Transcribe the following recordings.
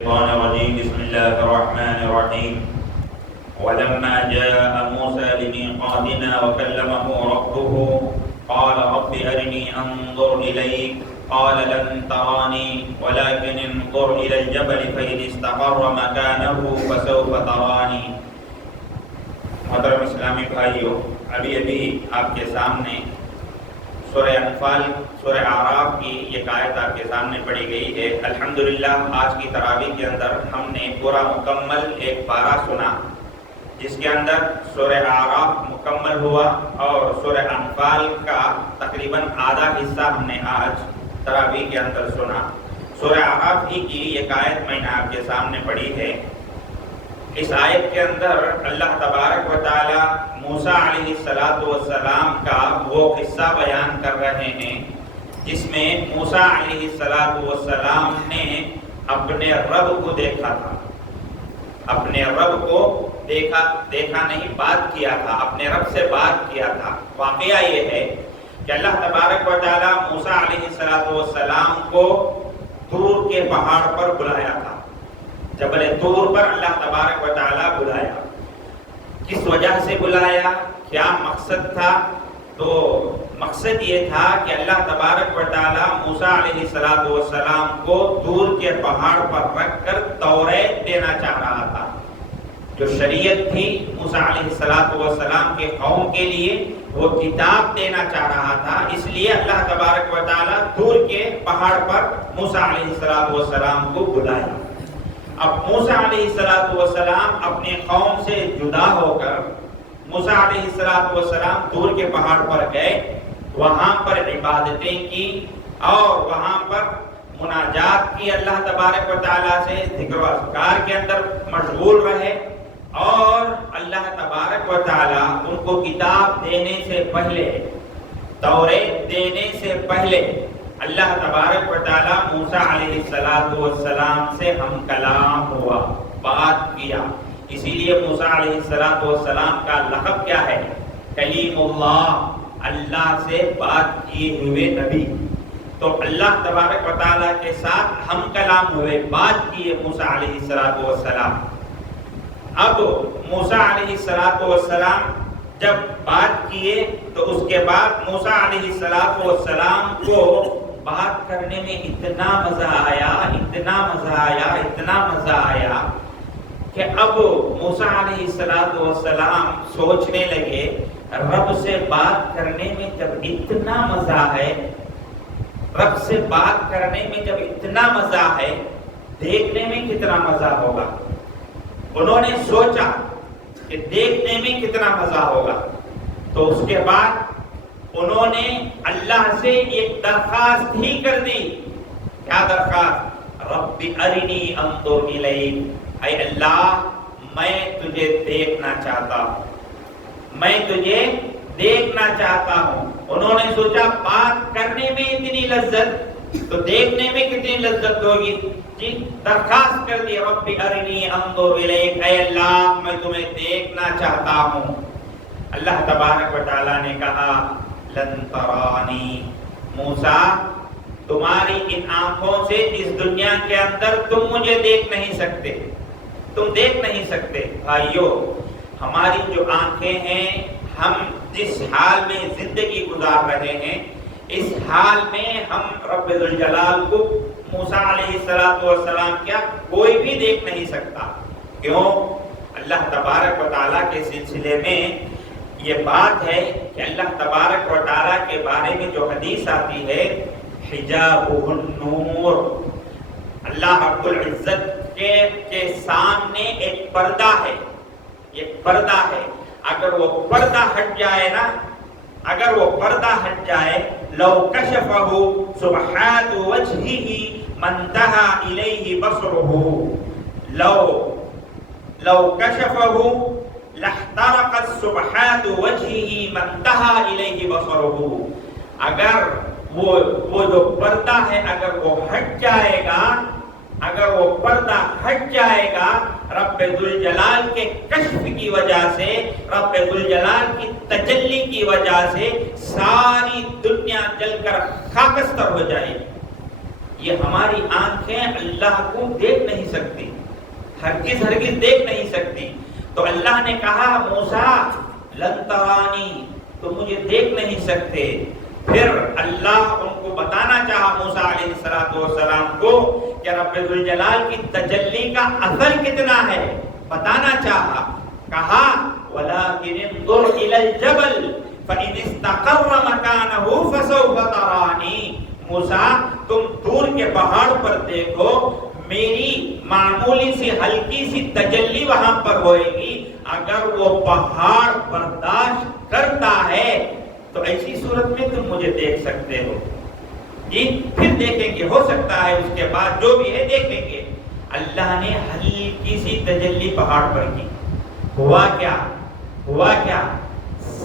الشيطان الرجيم بسم الله الرحمن الرحيم ولما جاء موسى لميقاتنا وكلمه ربه قال رب أرني أنظر إليك قال لن تراني ولكن انظر إلى الجبل فإن استقر مكانه فسوف تراني. محترم اسلامی بھائیو، ابھی آپ کے سامنے سورہ انفال سورہ اعراف کی ایک آیت آپ کے سامنے پڑھی گئی ہے. الحمدللہ آج کی تراویح کے اندر ہم نے پورا مکمل ایک پارہ سنا جس کے اندر سورہ اعراف مکمل ہوا اور سورہ انفال کا تقریباً آدھا حصہ ہم نے آج تراویح کے اندر سنا. سورہ اعراف ہی کی ایک آیت میں نے آپ کے سامنے پڑھی ہے. اس آیت کے اندر اللہ تبارک و تعالی موسیٰ علیہ السلام کا وہ قصہ بیان کر رہے ہیں جس میں موسیٰ علیہ السلام نے اپنے رب کو دیکھا تھا. اپنے رب کو دیکھا نہیں، بات کیا تھا، اپنے رب سے بات کیا تھا. واقعہ یہ ہے کہ اللہ تبارک و تعالی موسیٰ علیہ السلام کو طور کے پہاڑ پر بلایا تھا. جبل طور پر اللہ تبارک و تعالی بلایا. کس وجہ سے بلایا، کیا مقصد تھا؟ تو مقصد یہ تھا کہ اللہ تبارک و تعالی موسیٰ علیہ السلام کو طور کے پہاڑ پر رکھ کر توریت دینا چاہ رہا تھا. جو شریعت تھی موسیٰ علیہ السلام کے قوم کے لیے، وہ کتاب دینا چاہ رہا تھا. اس لیے اللہ تبارک و تعالی طور کے پہاڑ پر موسیٰ علیہ السلام کو بلایا. اب موسیٰ علیہ السلام اپنے قوم سے جدا ہو کر موسیٰ علیہ السلام طور کے پہاڑ پر گئے. وہاں پر عبادتیں کی اور وہاں پر مناجات کی اللہ تبارک و تعالیٰ سے، ذکر و اذکار کے اندر مشغول رہے. اور اللہ تبارک و تعالیٰ ان کو کتاب دینے سے پہلے، توریت دینے سے پہلے، اللہ تبارک و تعالیٰ موسیٰ علیہ السلام سے ہم کلام ہوا، بات کیا. اسی لیے موسیٰ علیہ السلام کا لقب کیا ہے؟ کلیم اللہ، اللہ سے بات کیے ہوئے نبی. تو اللہ تبارک و تعالیٰ کے ساتھ ہم کلام ہوئے، بات کیے موسیٰ علیہ السلام. اب موسیٰ علیہ السلام جب بات کیے تو اس کے بعد موسیٰ علیہ السلام کو بات کرنے میں اتنا مزہ آیا کہ اب موسیٰ علیہ السلام سوچنے لگے، رب سے بات کرنے میں جب اتنا مزہ ہے، رب سے بات کرنے میں جب اتنا مزہ ہے، دیکھنے میں کتنا مزہ ہوگا. انہوں نے سوچا کہ دیکھنے میں کتنا مزہ ہوگا. تو اس کے بعد انہوں نے اللہ سے ایک درخواست ہی کر دی. کیا درخواست؟ رب ارنی انظر الیک، اے اللہ میں تجھے دیکھنا چاہتا ہوں، میں تجھے دیکھنا چاہتا ہوں. انہوں نے سوچا بات کرنے میں اتنی لذت تو دیکھنے میں کتنی لذت ہوگی. جی درخواست کر دی، رب ارنی انظر الیک، اے اللہ میں تمہیں دیکھنا چاہتا ہوں. اللہ تبارک و تعالیٰ نے کہا لن ترانی، موسیٰ تمہاری ان آنکھوں سے اس دنیا کے اندر تم مجھے دیکھ نہیں سکتے، تم دیکھ نہیں سکتے. بھائیو، ہماری جو آنکھیں ہیں، ہم جس حال میں زندگی گزار رہے ہیں، اس حال میں ہم رب ذوالجلال کو، موسیٰ علیہ السلام کیا کوئی بھی دیکھ نہیں سکتا. کیوں؟ اللہ تبارک و تعالیٰ کے سلسلے میں یہ بات ہے کہ اللہ تبارک و تعالیٰ کے بارے میں جو حدیث آتی ہے، حجابہ النور، اللہ رب العزت کے سامنے ایک پردہ ہے، ایک پردہ ہے. اگر وہ پردہ ہٹ جائے نا، اگر وہ پردہ ہٹ جائے، لو کشفہ سبحات وجہہ منتہا الیہ بصرہ، لو کشفہ لَاحْتَرَقَتْ سُبْحَاتُ وَجْهِهِ مَنْتَهَا إِلَيْهِ بَصَرُهُ. اگر وہ جو پردہ ہے اگر وہ ہٹ جائے گا، اگر وہ پردہ ہٹ جائے گا، رب ذوالجلال کے کشف کی وجہ سے، رب ذوالجلال کی تجلی کی وجہ سے ساری دنیا جل کر خاکستر ہو جائے گی. یہ ہماری آنکھیں اللہ کو دیکھ نہیں سکتی، ہرگز ہرگز دیکھ نہیں سکتی۔ تو اللہ نے کہا موسیٰ لن ترانی، تو مجھے دیکھ نہیں سکتے۔ پھر اللہ ان کو بتانا چاہا موسیٰ علیہ السلام کو کہ رب ذوالجلال کی تجلی کا اثر کتنا ہے، بتانا چاہا۔ کہا وَلَٰكِنِ انظُرْ إِلَى الْجَبَلِ فَإِنِ اسْتَقَرَّ مَكَانَهُ فَسَوْفَ تَرَانِي۔ موسیٰ تم دور کے پہاڑ پر دیکھو، میری معمولی سی ہلکی سی تجلی وہاں پر ہوئے گی۔ اگر وہ پہاڑ برداشت کرتا ہے تو ایسی صورت میں تم مجھے دیکھ سکتے ہو۔ جی پھر دیکھیں گے، ہو سکتا ہے اس کے بعد جو بھی ہے دیکھیں گے۔ اللہ نے ہلکی سی تجلی پہاڑ پر کی، ہوا کیا؟ ہوا کیا؟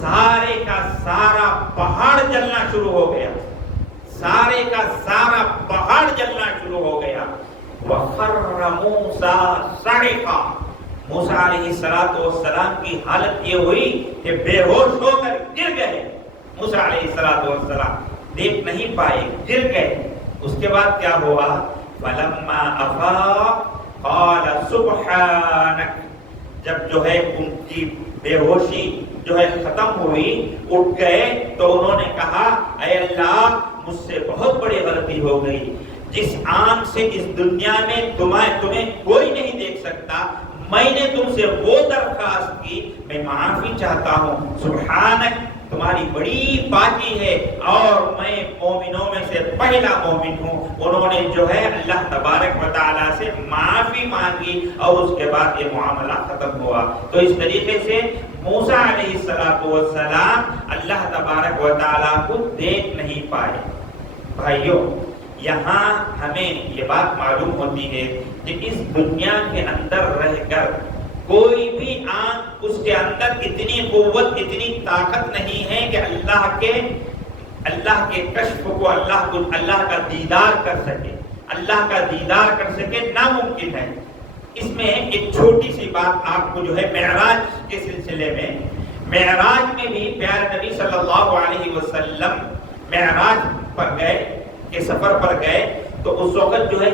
سارے کا سارا پہاڑ جلنا شروع ہو گیا، سارے کا سارا پہاڑ جلنا شروع ہو گیا۔ وَخَرَّ مُوسَىٰ صَعِقًا، موسیٰ علیہ السلام کی حالت یہ ہوئی کہ بے ہوش ہو کر گر گئے۔ موسیٰ علیہ السلام دیکھ نہیں پائے، گر گئے۔ اس کے بعد کیا ہوا؟ فَلَمَّا أَفَاقَ قَالَ سُبْحَانَكَ، جب جو ہے ان کی بے ہوشی جو ہے ختم ہوئی، اٹھ گئے تو انہوں نے کہا اے اللہ مجھ سے بہت بڑی غلطی ہو گئی، جس آنکھ سے اس دنیا میں تمہیں کوئی نہیں دیکھ سکتا، میں نے تم سے وہ درخواست کی، میں معافی چاہتا ہوں۔ سبحانک، تمہاری بڑی پاکی ہے اور میں مومنوں میں سے پہلا مومن ہوں۔ انہوں نے جو ہے اللہ تبارک و تعالیٰ سے معافی مانگی اور اس کے بعد یہ معاملہ ختم ہوا۔ تو اس طریقے سے موسیٰ علیہ السلام اللہ تبارک و تعالیٰ کو دیکھ نہیں پائے۔ بھائیوں یہاں ہمیں یہ بات معلوم ہوتی ہے کہ اس دنیا کے اندر رہ کر کوئی بھی آنکھ اس کے اندر اتنی قوت، اتنی طاقت نہیں ہے کہ اللہ کے کشف کو اللہ کا دیدار کر سکے، اللہ کا دیدار کر سکے، ناممکن ہے۔ اس میں ایک چھوٹی سی بات آپ کو جو ہے معراج کے سلسلے میں، معراج میں بھی پیارے نبی صلی اللہ علیہ وسلم معراج پر گئے کہ سفر پر گئے تو اس وقت جو ہے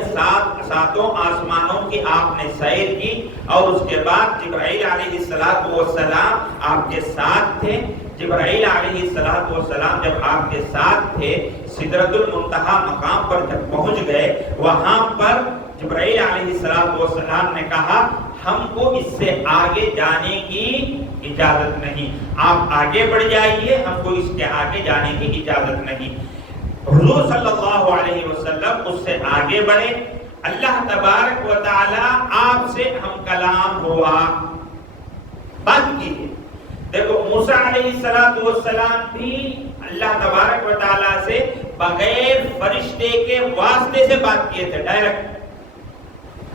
ساتوں آسمانوں کی آپ نے سیر کی اور اس کے بعد جبرائیل علیہ السلام آپ کے ساتھ تھے۔ جبرائیل علیہ السلام جب آپ کے ساتھ تھے، سدرۃ المنتہا مقام پر جب پہنچ گئے، وہاں پر جبرائیل علیہ السلام نے کہا ہم کو اس سے آگے جانے کی اجازت نہیں، آپ آگے بڑھ جائیے، ہم کو اس کے آگے جانے کی اجازت نہیں۔ حضور صلی اللہ علیہ وسلم اس سے آگے بڑھے، اللہ تبارک و تعالی آپ سے ہم کلام ہوا، بات کی ہے۔ دیکھو موسیٰ علیہ السلام بھی اللہ تبارک و تعالی سے بغیر فرشتے کے واسطے سے بات کیے تھے، ڈائریکٹ۔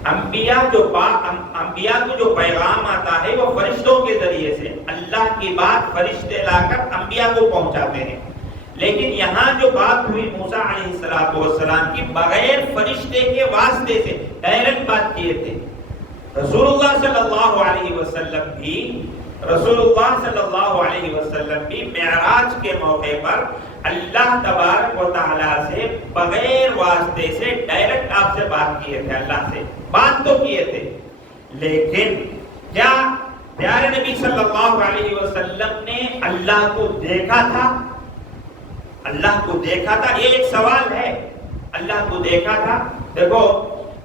انبیاء کو جو پیغام آتا ہے وہ فرشتوں کے ذریعے سے، اللہ کی بات فرشتے لا کر انبیاء کو پہنچاتے ہیں۔ لیکن یہاں جو بات ہوئی موسیٰ علیہ السلام کی، بغیر فرشتے کے واسطے سے ڈائریکٹ بات کیے تھے۔ رسول اللہ صلی اللہ علیہ وسلم بھی معراج کے موقع پر اللہ تبارک و تعالیٰ سے بغیر واسطے سے ڈائریکٹ آپ سے بات کیے تھے، اللہ سے بات تو کیے تھے۔ لیکن کیا پیارے نبی صلی اللہ علیہ وسلم نے اللہ کو دیکھا تھا؟ اللہ کو دیکھا تھا، یہ ایک سوال ہے۔ اللہ کو دیکھا تھا؟ دیکھو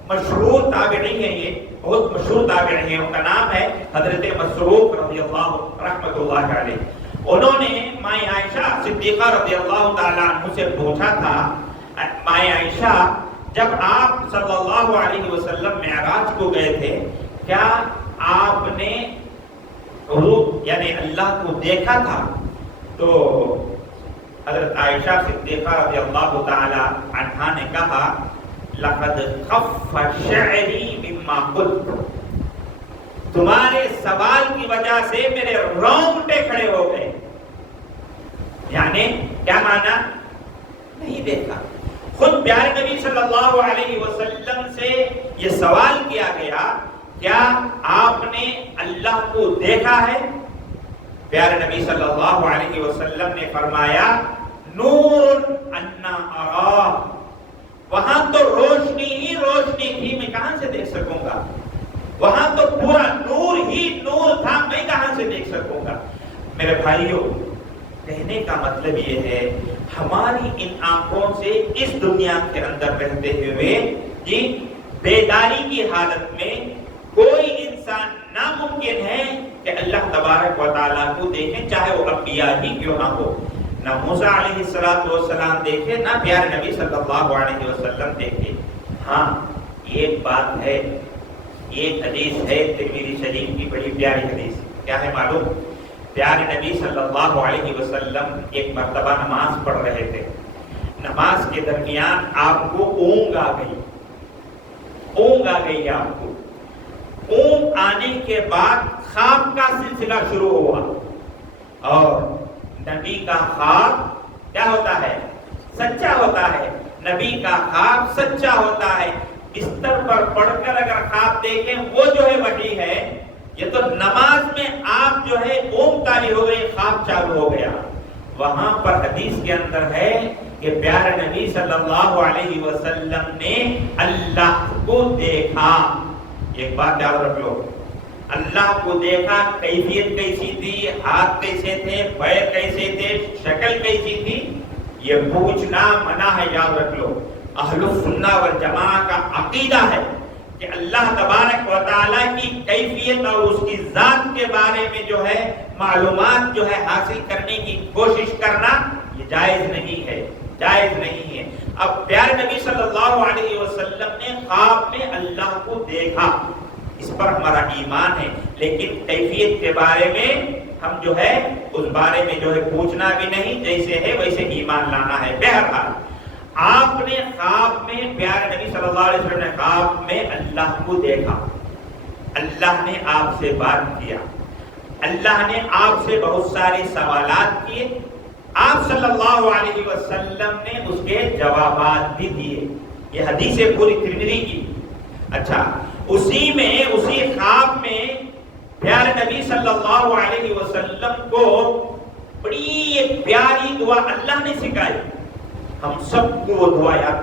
مشہور تابعی ہیں، یہ بہت مشہور تابعی ہیں، ان کا نام ہے حضرت مسروق رضی اللہ رحمۃ اللہ علیہ۔ انہوں نے ماں عائشہ صدیقہ رضی اللہ تعالیٰ عنہ سے پوچھا تھا، ماں عائشہ جب آپ صلی اللہ علیہ وسلم معراج کو گئے تھے، کیا آپ نے یعنی اللہ کو دیکھا تھا؟ تو حضرت عائشہ صدیقہ رضی اللہ تعالی عنہا نے کہا لقد خف شعری مما قلت، تمہارے سوال کی وجہ سے میرے رونگٹے کھڑے ہو گئے۔ یعنی کیا مانا؟ نہیں دیکھا۔ خود پیارے نبی صلی اللہ علیہ وسلم سے یہ سوال کیا گیا کیا آپ نے اللہ کو دیکھا ہے؟ پیارے نبی صلی اللہ علیہ وسلم نے فرمایا نور انا ارا، وہاں تو روشنی ہی روشنی تھی، میں کہاں سے دیکھ سکوں گا؟ وہاں تو پورا نور ہی نور تھا، میں کہاں سے دیکھ سکوں گا؟ میرے بھائیوں، کہنے کا مطلب یہ ہے ہماری ان آنکھوں سے اس دنیا کے اندر رہتے ہوئے جی بیداری کی حالت میں کوئی انسان ناممکن ہے کہ اللہ تبارک و تعالیٰ کو دیکھیں، چاہے وہ انبیاء ہی کیوں نہ ہو۔ نہ موسیٰ علیہ السلام دیکھے، نہ پیارے نبی صلی اللہ علیہ وسلم دیکھے۔ ہاں ایک بات ہے، ایک حدیث ہے ترمذی شریف کی بڑی پیاری حدیث، کیا ہے معلوم؟ پیارے نبی صلی اللہ علیہ وسلم ایک مرتبہ نماز پڑھ رہے تھے، نماز کے درمیان آپ کو اونگ آ گئی، اونگ آ گئی آپ کو۔ اونگ آنے کے بعد خواب کا سلسلہ شروع ہوا، اور نبی کا خواب کیا ہوتا ہے؟ سچا ہوتا ہے۔ نبی کا خواب سچا ہوتا ہے۔ بستر پر پڑھ کر اگر خواب دیکھیں وہ جو ہے وحی ہے، یہ تو نماز میں آپ جو ہے اونگ طاری ہو گئی، خواب چالو ہو گیا۔ وہاں پر حدیث کے اندر ہے کہ پیارے نبی صلی اللہ علیہ وسلم نے اللہ کو دیکھا۔ ایک بات یاد رکھ لو، اللہ کو دیکھا، کیفیت کیسی تھی، ہاتھ کیسے تھے، پیر کیسے تھے، شکل کیسی تھی، یہ پوچھنا منع ہے، یاد رکھ لو۔ اہل السنہ والجماعہ کا عقیدہ ہے کہ اللہ تبارک و تعالیٰ کی کیفیت اور اس کی ذات کے بارے میں جو ہے معلومات جو ہے حاصل کرنے کی کوشش کرنا یہ جائز نہیں ہے، جائز نہیں ہے۔ اب پیارے نبی صلی اللہ علیہ وسلم نے خواب میں اللہ کو دیکھا، اس پر ہمارا ایمان ہے، لیکن کیفیت کے بارے میں ہم جو ہے اس بارے میں جو ہے پوچھنا بھی نہیں، جیسے ہے ویسے ایمان لانا ہے۔ بہرحال آپ نے خواب میں، پیارے نبی صلی اللہ علیہ وسلم نے خواب میں اللہ کو دیکھا، اللہ نے آپ سے بات کیا، اللہ نے آپ سے بہت سارے سوالات کیے، آپ صلی اللہ علیہ وسلم نے اس کے جوابات بھی دیے۔ یہ حدیث ہے پوری ترمذی کی۔ اچھا، اسی خواب میں پیارے نبی صلی اللہ علیہ وسلم کو بڑی ایک پیاری دعا اللہ نے سکھائی، ہم سب کو وہ دعا یاد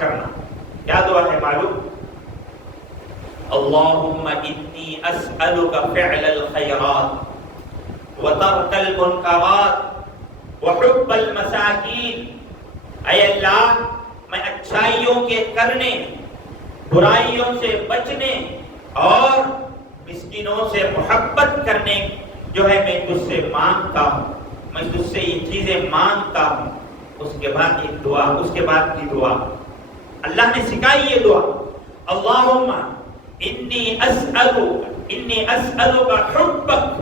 کرنا۔ کیا دعا ہے معلوم؟ اللہم انی اسألک فعل الخیرات وترک المنکرات وحب المساکین۔ اے اللہ، میں اچھائیوں کے کرنے، برائیوں سے بچنے اور مسکینوں سے محبت کرنے جو ہے میں تجھ سے مانگتا ہوں، میں تجھ سے یہ چیزیں مانگتا ہوں۔ اس کے بعد ایک دعا، اس کے بعد کی دعا اللہ نے سکھائی، یہ دعا اللہم انی اسألک حبک۔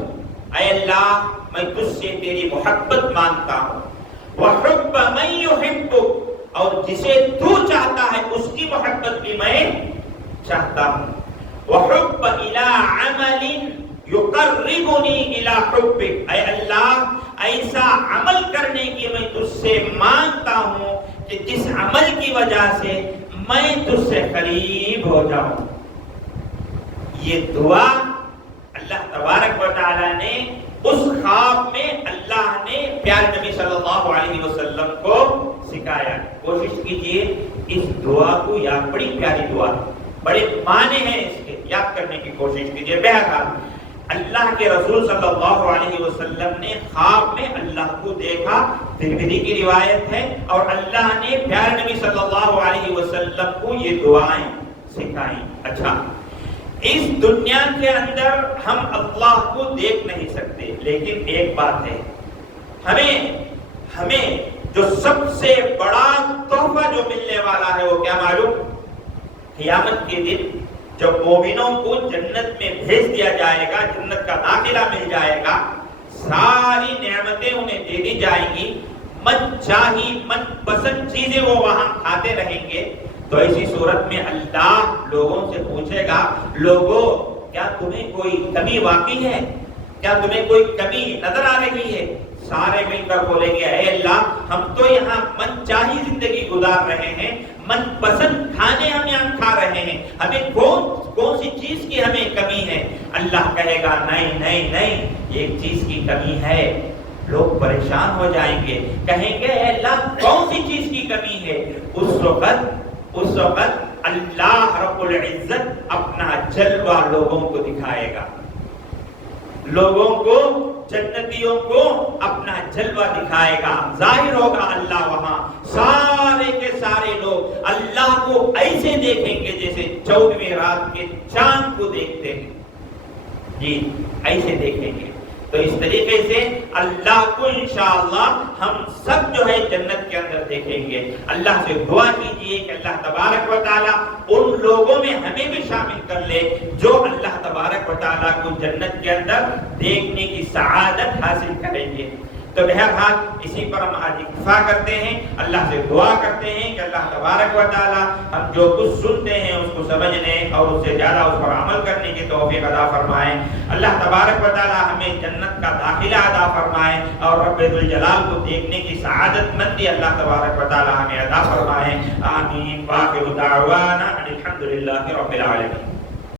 اے اللہ، میں تجھ سے تیری محبت مانگتا ہوں، وحب من یحبک، اور جسے تو چاہتا ہے اس کی محبت بھی میں چاہتا ہوں، وحب الی عمل یقربنی الی حبک۔ اے اللہ، ایسا عمل کرنے کی میں تجھ سے مانگتا ہوں کہ جس عمل کی وجہ سے میں تجھ سے قریب ہو جاؤں۔ یہ دعا اللہ تبارک و تعالی نے اس خواب میں اللہ نے پیارے نبی صلی اللہ علیہ وسلم کو سکھایا۔ کوشش کیجئے اس دعا کو یاد، بڑی پیاری دعا، بڑے معنی ہیں اس کے، یاد کرنے کی کوشش کیجئے۔ بہرحال اللہ کے رسول صلی اللہ علیہ وسلم نے خواب میں اللہ کو دیکھا، ترمذی کی روایت ہے، اور اللہ نے پیارے نبی صلی اللہ علیہ وسلم کو یہ دعائیں سکھائیں۔ اچھا، اس دنیا کے اندر ہم اللہ کو دیکھ نہیں سکتے، لیکن ایک بات ہے، ہمیں جو سب سے بڑا تحفہ جو ملنے والا ہے وہ کیا معلوم؟ قیامت کے دن جب مومنوں کو جنت میں بھیج دیا جائے گا، جنت کا داخلہ مل جائے گا، ساری نعمتیں انہیں دے دی جائیں گی، من چاہی من پسند چیزیں وہ وہاں کھاتے رہیں گے۔ تو ایسی صورت میں اللہ لوگوں سے پوچھے گا، لوگوں کیا تمہیں کوئی کمی واقعی ہے؟ کیا تمہیں کوئی کمی نظر آ رہی ہے؟ سارے مل کر بولیں گے، اے اللہ، ہم تو یہاں من چاہی زندگی گزار رہے ہیں، من پسند کھانے ہم یہاں کھا رہے ہیں، ہمیں کون سی چیز کی ہمیں کمی ہے؟ اللہ کہے گا نہیں نہیں نہیں، ایک چیز کی کمی ہے، لوگ پریشان ہو جائیں گے، کہیں گے اے اللہ کون سی چیز کی کمی ہے؟ اس وقت اللہ رب العزت اپنا جلوہ لوگوں کو دکھائے گا، لوگوں کو، جنتیوں کو اپنا جلوہ دکھائے گا، ظاہر ہوگا اللہ وہاں، سارے کے سارے لوگ اللہ کو ایسے دیکھیں گے جیسے 14ویں رات کے چاند کو دیکھتے ہیں، جی ایسے دیکھیں گے۔ تو اس طریقے سے اللہ کو انشاءاللہ ہم سب جو ہے جنت کے اندر دیکھیں گے۔ اللہ سے دعا کیجئے کہ اللہ تبارک و تعالیٰ ان لوگوں میں ہمیں بھی شامل کر لے جو اللہ تبارک و تعالیٰ کو جنت کے اندر دیکھنے کی سعادت حاصل کریں گے۔ تو بہرحال اسی پر ہم آج اکتفا کرتے ہیں، اللہ سے دعا کرتے ہیں کہ اللہ تبارک و تعالیٰ ہم جو کچھ سنتے ہیں اس کو سمجھنے اور اس سے زیادہ اس پر عمل کرنے کی توفیق عطا فرمائیں۔ اللہ تبارک و تعالیٰ ہمیں جنت کا داخلہ عطا فرمائیں اور رب ذوالجلال کو دیکھنے کی سعادت مندی اللہ تبارک و تعالیٰ ہمیں عطا فرمائیں۔ آمین۔ وآخر دعوانا الحمدللہ رب العالمین۔